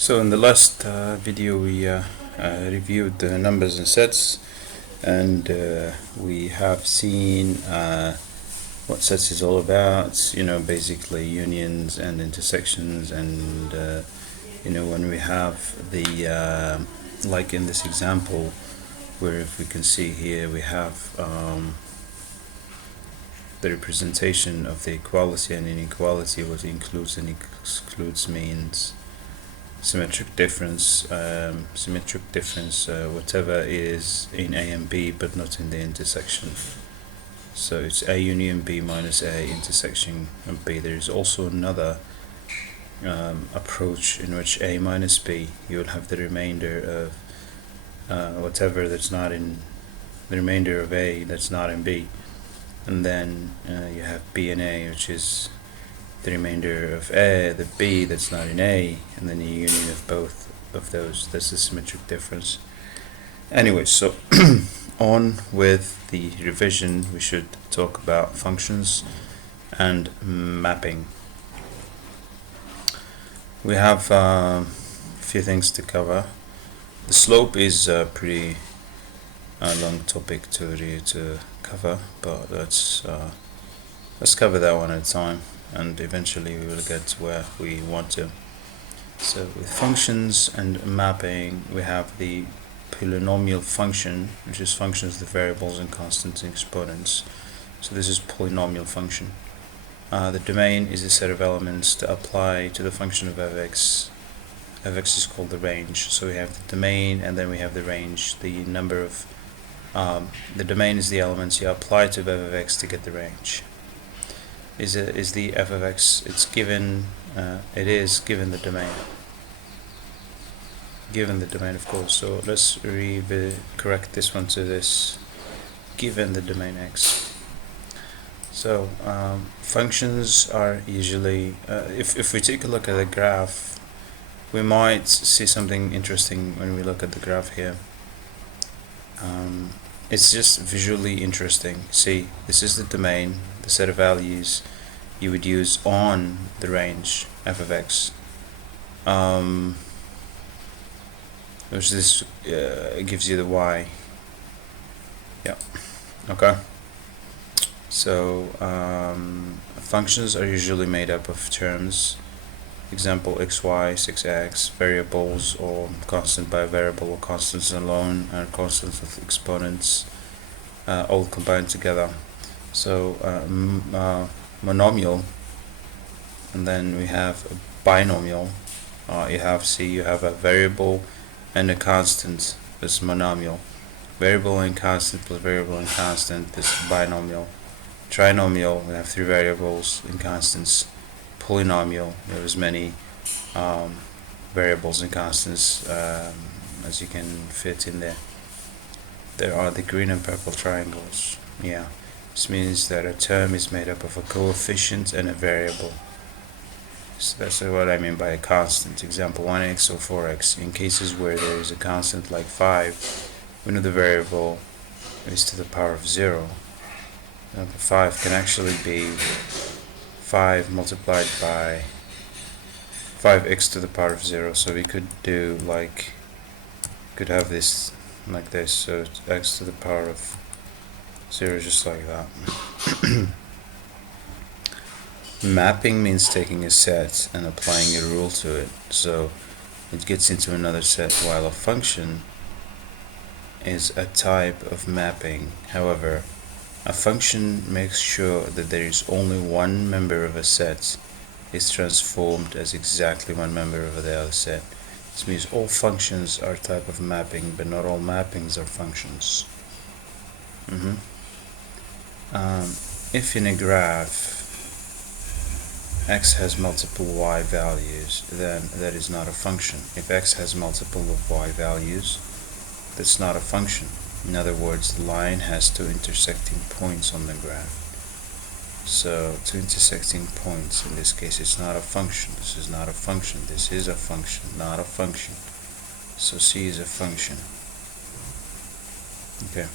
So in the last video we reviewed the numbers and sets, and we have seen what sets is all about, basically unions and intersections, and when we have the like in this example, where if we can see here we have the representation of the equality and inequality, what includes and excludes means symmetric difference, whatever is in A and B but not in the intersection. So it's A union B minus A intersection of B. There is also another approach in which A minus B, you will have the remainder of whatever that's not in the remainder of A that's not in B, and then you have B and A, which is the remainder of A, the B that's not in A, and then the union of both of those. That's a symmetric difference. Anyway, so on with the revision, we should talk about functions and mapping. We have a few things to cover. The slope is a pretty long topic to cover, but let's cover that one at a time, and eventually we will get to where we want to. So with functions and mapping, we have the polynomial function, which is functions of the variables and constants and exponents. So this is polynomial function. The domain is a set of elements to apply to the function of f(x). f(x) is called the range. So we have the domain and then we have the range. The number of the domain is the elements you apply to f(x) to get the range. Is the f of x, it's given, it is given the domain. Given the domain, of course. So let's correct this one to this, given the domain x. So functions are usually, if we take a look at the graph, we might see something interesting when we look at the graph here. It's just visually interesting. See, this is the domain, the set of values you would use on the range f of x, which this gives you the y. Yeah. Okay. So functions are usually made up of terms. Example: xy, 6x, variables or constant by a variable, or constants alone, and constants with exponents, all combined together. So monomial, and then we have a binomial. You have a variable and a constant. This is monomial. Variable and constant plus variable and constant. This is binomial. Trinomial, we have three variables and constants. Polynomial, there is many variables and constants as you can fit in there. There are the green and purple triangles. Yeah, this means that a term is made up of a coefficient and a variable. So that's what I mean by a constant. Example: 1x or 4x. In cases where there is a constant like 5, we know the variable is to the power of 0. 5 can actually be 5 multiplied by 5x to the power of 0. So we could do could have this like this. So it's x to the power of 0, just like that. Mapping means taking a set and applying a rule to it, so it gets into another set, while a function is a type of mapping. However, a function makes sure that there is only one member of a set is transformed as exactly one member of the other set. This means all functions are a type of mapping, but not all mappings are functions. If in a graph x has multiple y values, then that is not a function. If x has multiple of y values, that's not a function. In other words, the line has two intersecting points on the graph. So two intersecting points, in this case it's not a function. This is not a function. This is a function, not a function. So C is a function. Okay.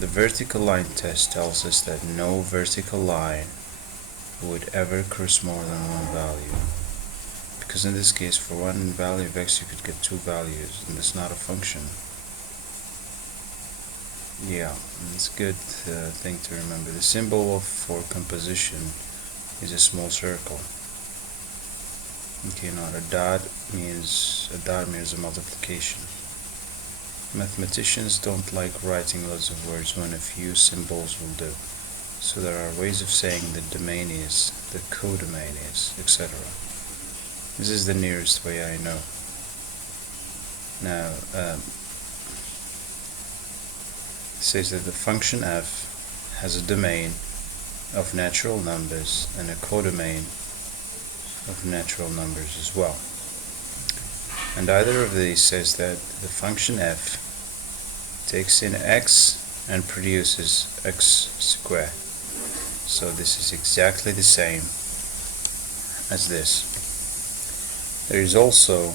The vertical line test tells us that no vertical line would ever cross more than one value. because in this case for one value of x you could get two values, and it's not a function. Yeah, it's a good thing to remember. The symbol for composition is a small circle. Okay, now a dot means a multiplication. Mathematicians don't like writing lots of words when a few symbols will do. So there are ways of saying the domain is, the codomain is, etc. This is the nearest way I know. Now, it says that the function f has a domain of natural numbers and a codomain of natural numbers as well. And either of these says that the function f takes in x and produces x squared. So this is exactly the same as this. There is also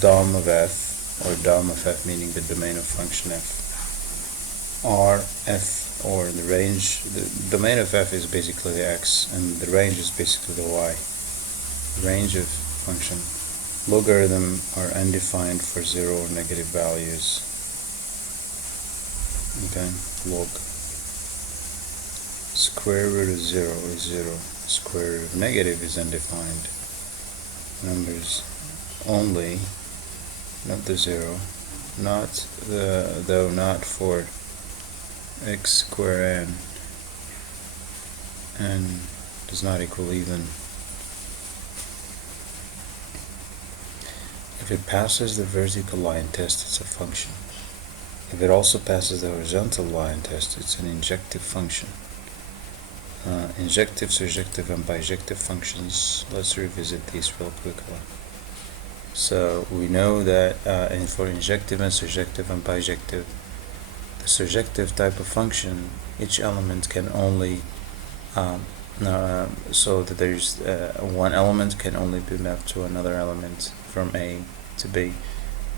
dom of f, or dom of f meaning the domain of function f, or f, or the range. The domain of f is basically the x, and the range is basically the y. Range of function. Logarithm are undefined for 0 or negative values. Okay, log. Square root of 0 is 0. Square root of negative is undefined. Numbers only, not the 0, not the, though not for x square n does not equal even. If it passes the vertical line test, it's a function. If it also passes the horizontal line test, it's an injective function. Injective, surjective, and bijective functions, let's revisit these real quickly. So we know that for injective and surjective and bijective, the surjective type of function, each element can only so that there's one element can only be mapped to another element from A to B.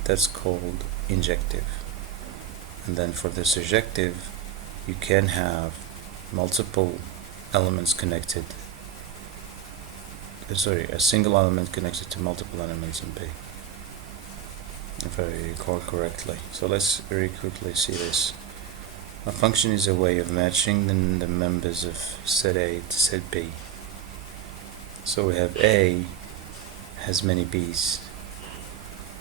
That's called injective. And then for the surjective, you can have multiple elements connected. A single element connected to multiple elements in B, if I recall correctly. So let's very quickly see this. A function is a way of matching the members of set A to set B. So we have A has many B's.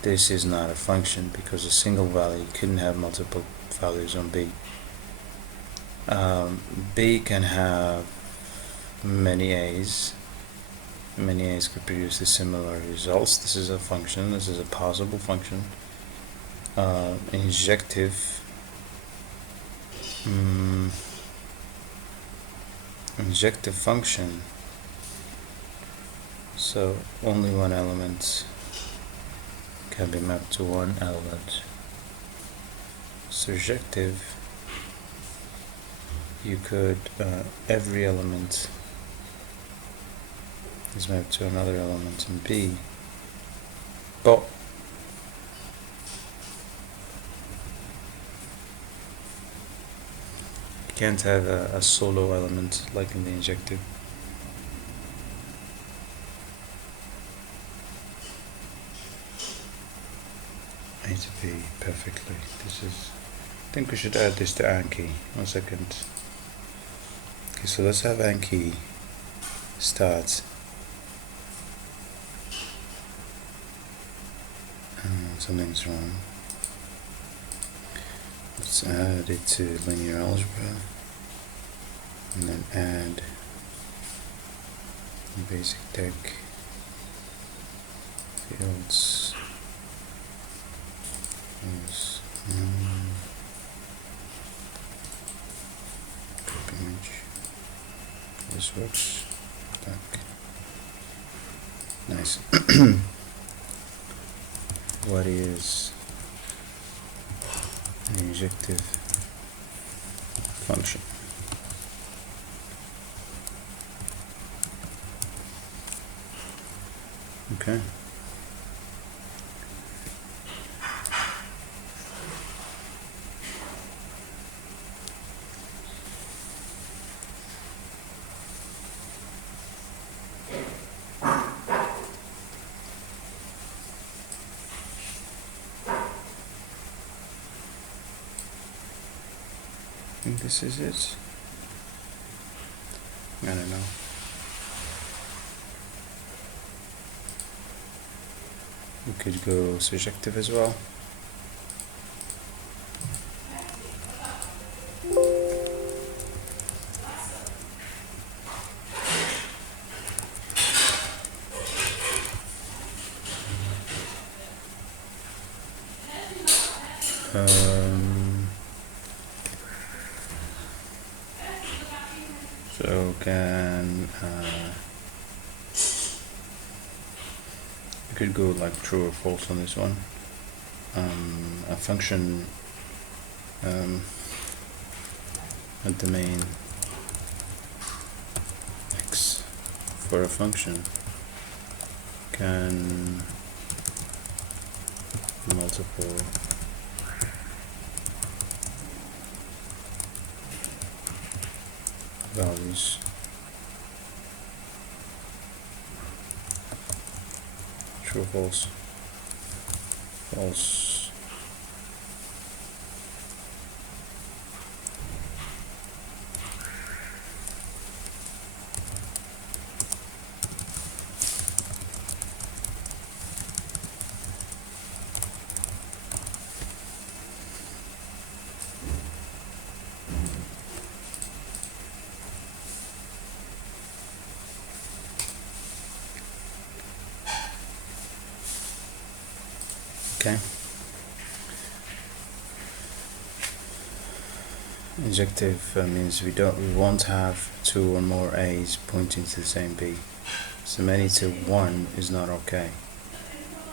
This is not a function because a single value couldn't have multiple values on B. B can have many A's. Many A's could produce the similar results. This is a function. This is a possible function. Injective. Injective function. So only one element can be mapped to one element. Surjective, you could every element is mapped to another element in B, but you can't have a solo element like in the injective. A to B perfectly. This is, I think we should add this to Anki. 1 second. Okay, so let's have Anki start. Something's wrong. Let's add it to linear algebra, and then add basic tech fields. Copy image. This works. Back. Nice. What is an injective function? Okay. think this is it. I don't know. We could go surjective as well. So can you could go like true or false on this one. A function a domain x for a function can multiple values true or false. False. Okay. Injective means we won't have two or more A's pointing to the same B. So many to one is not okay.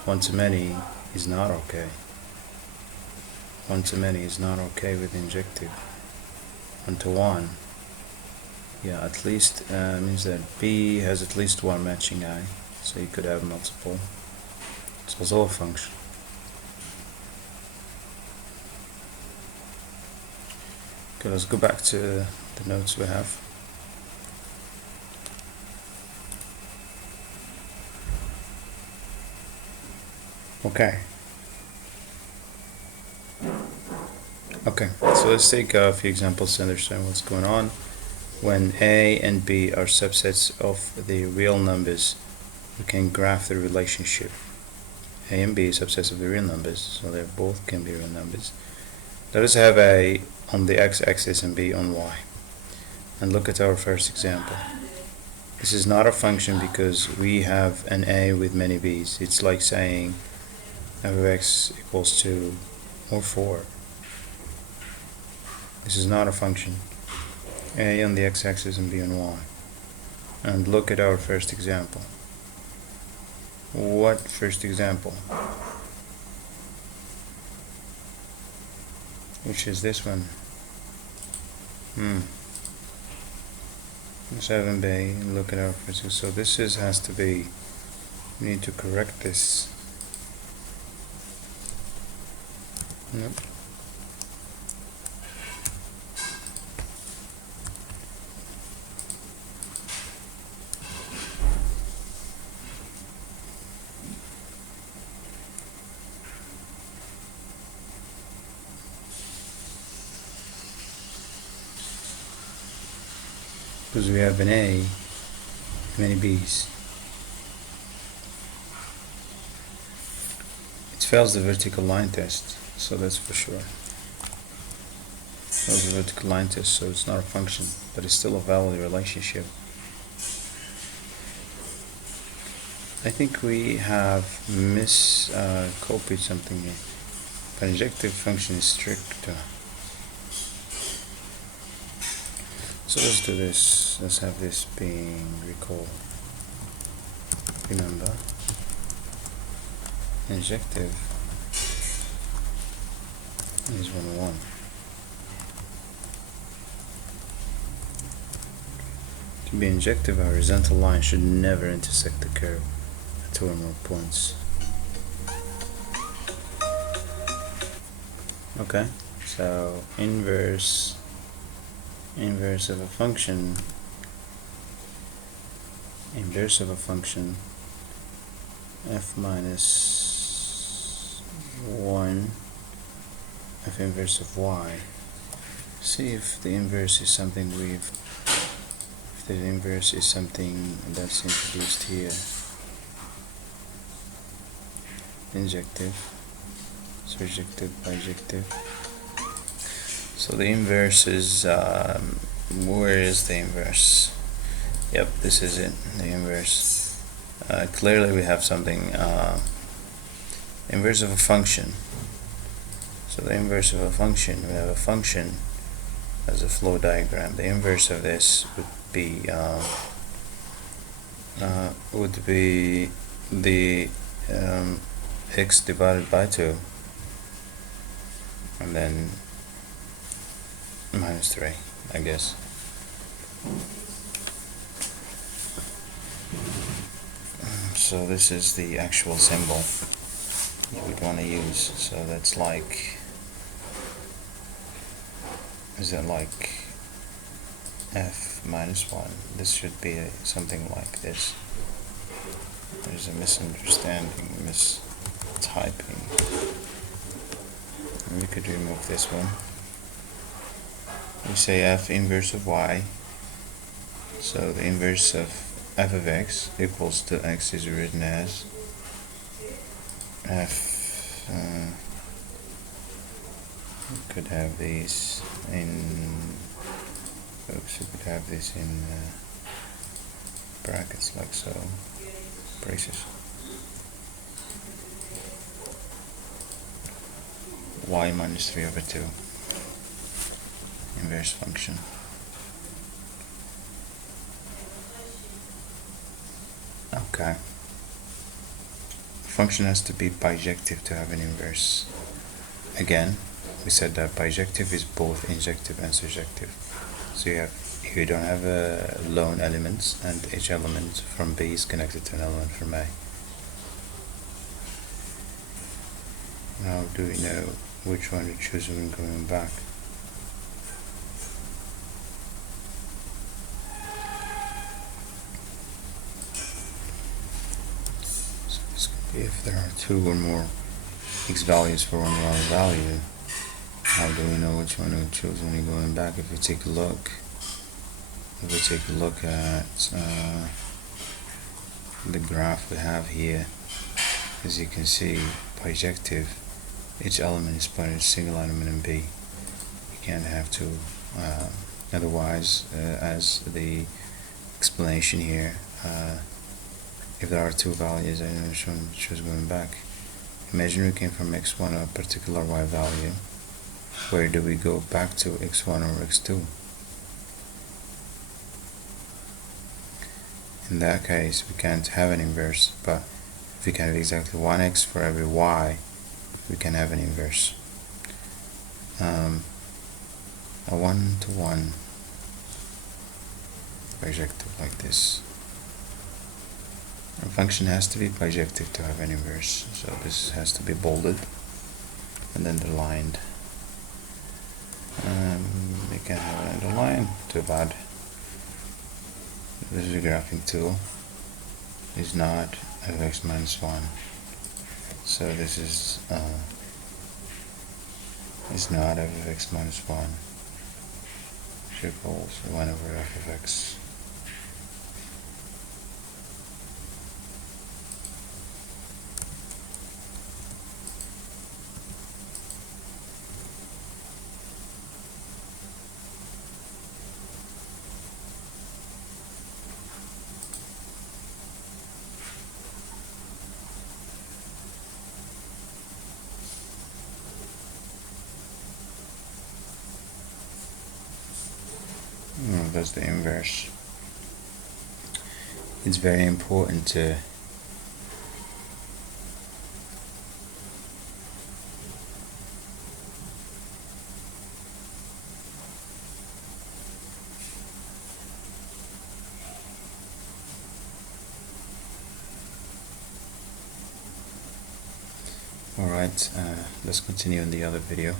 One to many is not okay. One to many is not okay with injective. One to one, yeah, at least means that B has at least one matching I, so you could have multiple. It's also a function. Okay, let's go back to the notes we have. Okay. Okay, so let's take a few examples to understand what's going on. When A and B are subsets of the real numbers, we can graph the relationship. A and B are subsets of the real numbers, so they both can be real numbers. Let us have A on the x-axis and B on y. And look at our first example. This is not a function because we have an A with many B's. It's like saying f of x equals 2 or 4. This is not a function. A on the x-axis and B on y. And look at our first example. What first example? Which is this one. Let's have an B. Look at our first. So this has to be. We need to correct this. Nope. Because we have an A, many B's. It fails the vertical line test, so that's for sure. Fails the vertical line test, so it's not a function, but it's still a valid relationship. I think we have copied something here. But injective function is strict. So let's do this. Let's have this being recall. Remember, injective is 101. To be injective, a horizontal line should never intersect the curve at two or more points. Okay, so inverse of a function f minus 1 f inverse of y see if the inverse is something if the inverse is something that's introduced here. Injective, surjective, bijective. So the inverse is, where is the inverse? Yep, this is it, the inverse. Clearly we have something, inverse of a function. So the inverse of a function, we have a function as a flow diagram. The inverse of this would be the x divided by 2 and then minus 3, I guess. So this is the actual symbol you would want to use. So that's like, is it like f minus 1? This should be something like this. There's a misunderstanding, mistyping. We could remove this one. We say f inverse of y. So the inverse of f of x equals to x is written as f. We could have these in. Oops, we could have this in brackets like so. Braces. Y minus 3 over 2. Inverse function. Okay. Function has to be bijective to have an inverse. Again, we said that bijective is both injective and surjective. So if you don't have lone elements and each element from B is connected to an element from A. Now do we know which one to choose when going back? So this could be if there are 2 or more x values for one value. How do we know which one to choose when you're going back? If we take a look, at the graph we have here, as you can see, bijective, each element is pointing to a single element in B. You can't have two. Otherwise, as the explanation here, if there are 2 values, I know which one to choose going back. Imagine we came from x1 a particular y value. Where do we go back to, x1 or x2? In that case, we can't have an inverse, but if we can have exactly 1x for every y, we can have an inverse. A 1-to-1 bijective like this. A function has to be bijective to have an inverse, so this has to be bolded and underlined. We can have it underlined, too bad. This is a graphing tool. Is not f(x minus 1). So this is not f of x minus 1. Which equals 1 over f of x. That's the inverse. It's very important to Alright, let's continue in the other video.